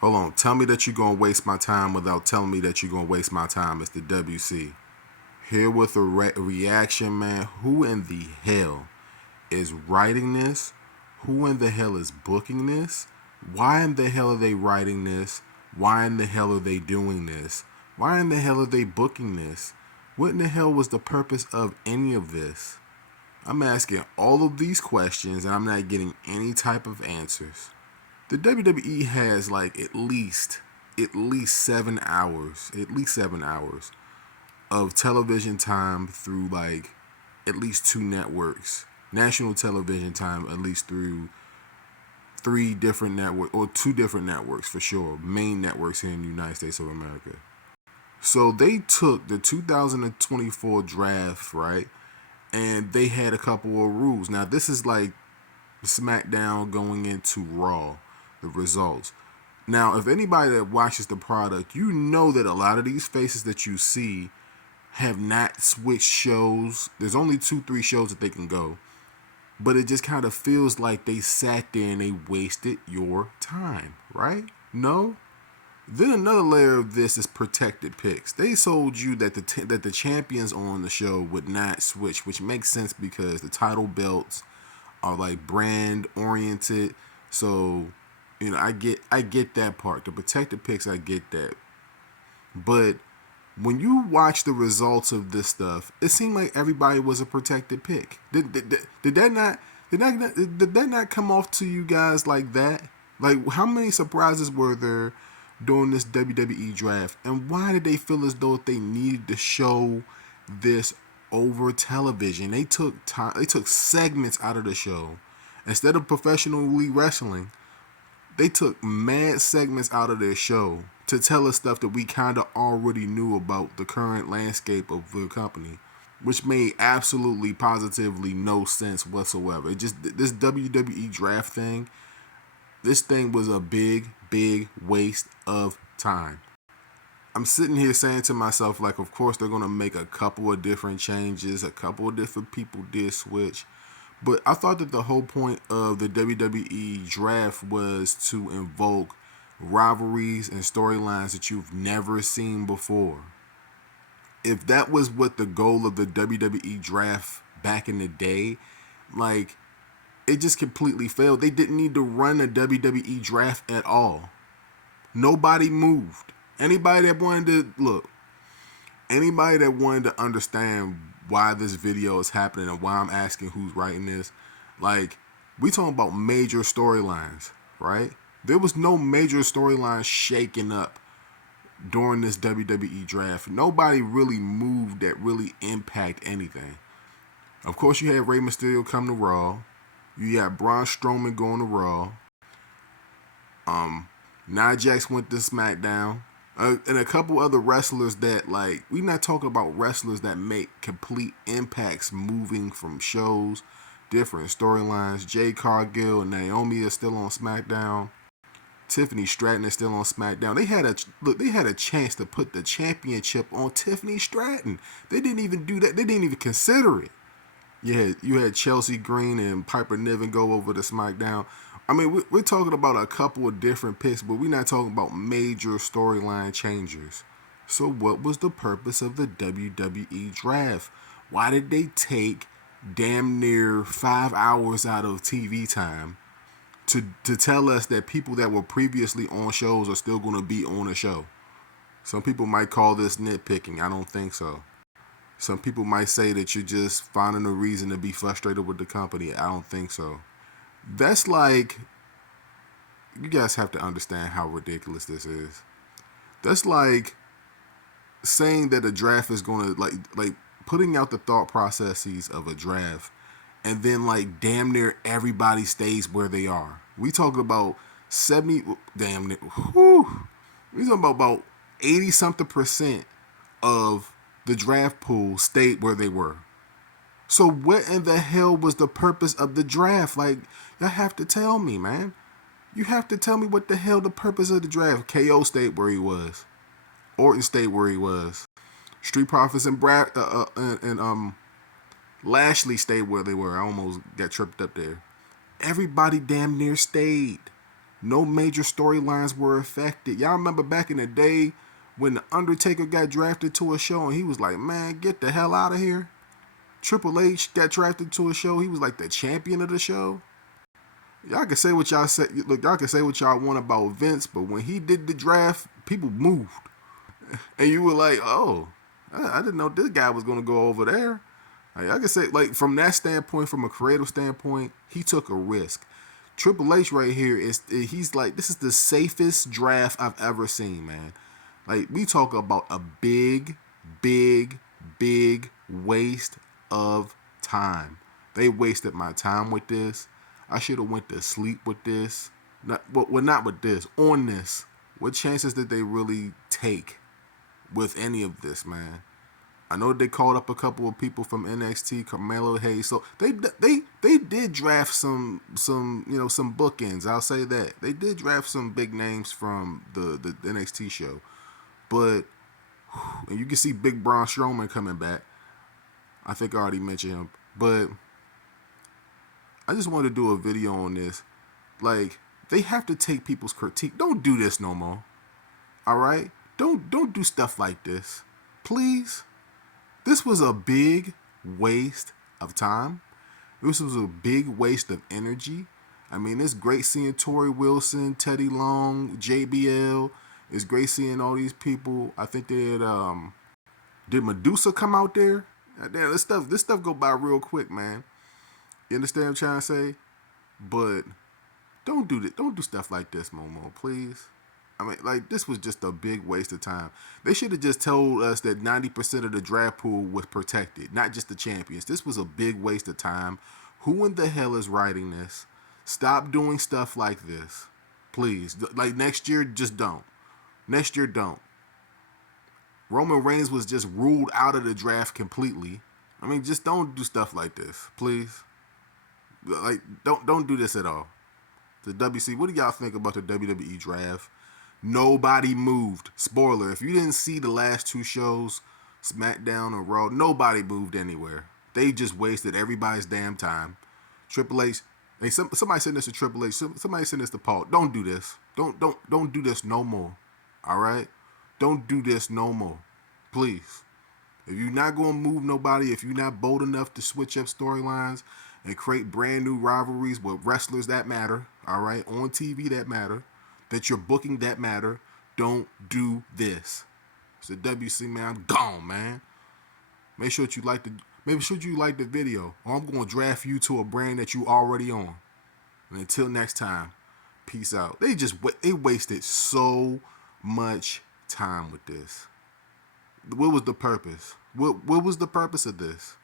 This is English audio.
Hold on. Tell me that you're going to waste my time without telling me that you're going to waste my time. It's the WC. Here with a reaction, man. Who in the hell is writing this? Who in the hell is booking this? Why in the hell are they writing this? Why in the hell are they doing this? Why in the hell are they booking this? What in the hell was the purpose of any of this? I'm asking all of these questions and I'm not getting any type of answers. The WWE has like at least 7 hours of television time through like at least two networks. National television time at least through three different networks or two different networks for sure. Main networks here in the United States of America. So they took the 2024 draft, right? And they had a couple of rules. Now this is like SmackDown going into Raw, the results. Now, if anybody that watches the product, you know that a lot of these faces that you see have not switched shows. There's only 2, 3 shows that they can go. But it just kind of feels like they sat there and they wasted your time, right? No? Then another layer of this is protected picks. They sold you that the champions on the show would not switch, which makes sense because the title belts are like brand oriented. So, I get that part. The protected picks, I get that. But when you watch the results of this stuff, it seemed like everybody was a protected pick. Did that not come off to you guys like that? Like, how many surprises were there during this WWE draft, and why did they feel as though they needed to show this over television? They took time. They took segments out of the show instead of professionally wrestling. They took mad segments out of their show to tell us stuff that we kind of already knew about the current landscape of the company, which made absolutely positively no sense whatsoever. It just, this WWE draft thing, this thing was a big waste of time. I'm sitting here saying to myself, like, of course they're gonna make a couple of different changes, a couple of different people did switch, but I thought that the whole point of the WWE draft was to invoke rivalries and storylines that you've never seen before. If that was what the goal of the WWE draft back in the day, like, it just completely failed. They didn't need to run a WWE draft at all. Nobody moved. Anybody that wanted to understand why this video is happening and why I'm asking who's writing this, like, we talking about major storylines, right? There was no major storyline shaking up during this WWE draft. Nobody really moved that really impact anything. Of course, you had Rey Mysterio come to Raw. You got Braun Strowman going to Raw. Nia Jax went to SmackDown. And a couple other wrestlers that, like, we're not talking about wrestlers that make complete impacts moving from shows, different storylines. Jade Cargill and Naomi are still on SmackDown. Tiffany Stratton is still on SmackDown. They had a chance to put the championship on Tiffany Stratton. They didn't even do that. They didn't even consider it. You had Chelsea Green and Piper Niven go over to SmackDown. I mean, we're talking about a couple of different picks, but we're not talking about major storyline changers. So what was the purpose of the WWE draft? Why did they take damn near 5 hours out of TV time to tell us that people that were previously on shows are still going to be on a show? Some people might call this nitpicking. I don't think so. Some people might say that you're just finding a reason to be frustrated with the company. I don't think so. That's like, you guys have to understand how ridiculous this is. That's like saying that a draft is going to, like putting out the thought processes of a draft, and then like damn near everybody stays where they are. We talking about 70, damn near, whew, we talking about 80 something percent of the draft pool stayed where they were. So what in the hell was the purpose of the draft? Like, y'all have to tell me, man. You have to tell me what the hell the purpose of the draft. KO stayed where he was. Orton stayed where he was. Street Profits and Lashley stayed where they were. I almost got tripped up there. Everybody damn near stayed. No major storylines were affected. Y'all remember back in the day when the Undertaker got drafted to a show and he was like, man, get the hell out of here. Triple H got drafted to a show. He was like the champion of the show. Y'all can say what y'all say. Look, y'all can say what y'all want about Vince, but when he did the draft, people moved, and you were like, "Oh, I didn't know this guy was gonna go over there." Like, I can say, like, from that standpoint, from a creative standpoint, he took a risk. Triple H right here he's like, this is the safest draft I've ever seen, man. Like, we talk about a big, big, big waste of time. They wasted my time with this. I should have went to sleep with this. Not with this. On this. What chances did they really take with any of this, man? I know they called up a couple of people from NXT, Carmelo Hayes. So they did draft some some bookends. I'll say that they did draft some big names from the NXT show, but and you can see Big Braun Strowman coming back. I think I already mentioned him, but I just wanted to do a video on this. Like, they have to take people's critique. Don't do this no more. All right, don't do stuff like this, please. This was a big waste of time. This was a big waste of energy. I mean, it's great seeing Tori Wilson, Teddy Long, JBL. It's great seeing all these people. I think they had, did Medusa come out there? Damn, this stuff go by real quick, man. You understand what I'm trying to say? But don't do that. Don't do stuff like this, Momo, please. I mean, like, this was just a big waste of time. They should have just told us that 90% of the draft pool was protected, not just the champions. This was a big waste of time. Who in the hell is writing this? Stop doing stuff like this. Please. Like, next year, just don't. Next year, don't. Roman Reigns was just ruled out of the draft completely. I mean, just don't do stuff like this, please. Like, don't do this at all. The WC, what do y'all think about the WWE draft? Nobody moved. Spoiler, if you didn't see the last two shows, SmackDown or Raw, nobody moved anywhere. They just wasted everybody's damn time. Triple H, hey, somebody send this to Triple H. Somebody send this to Paul. Don't do this. Don't do this no more. All right? Don't do this no more. Please. If you're not going to move nobody, if you're not bold enough to switch up storylines and create brand new rivalries with wrestlers that matter, all right, on TV that matter, that you're booking that matter, don't do this. It's the WC, man. I'm gone, man. Make sure you like the video, or I'm going to draft you to a brand that you already on. And until next time, peace out. They wasted so much time with this. What was the purpose? What was the purpose of this?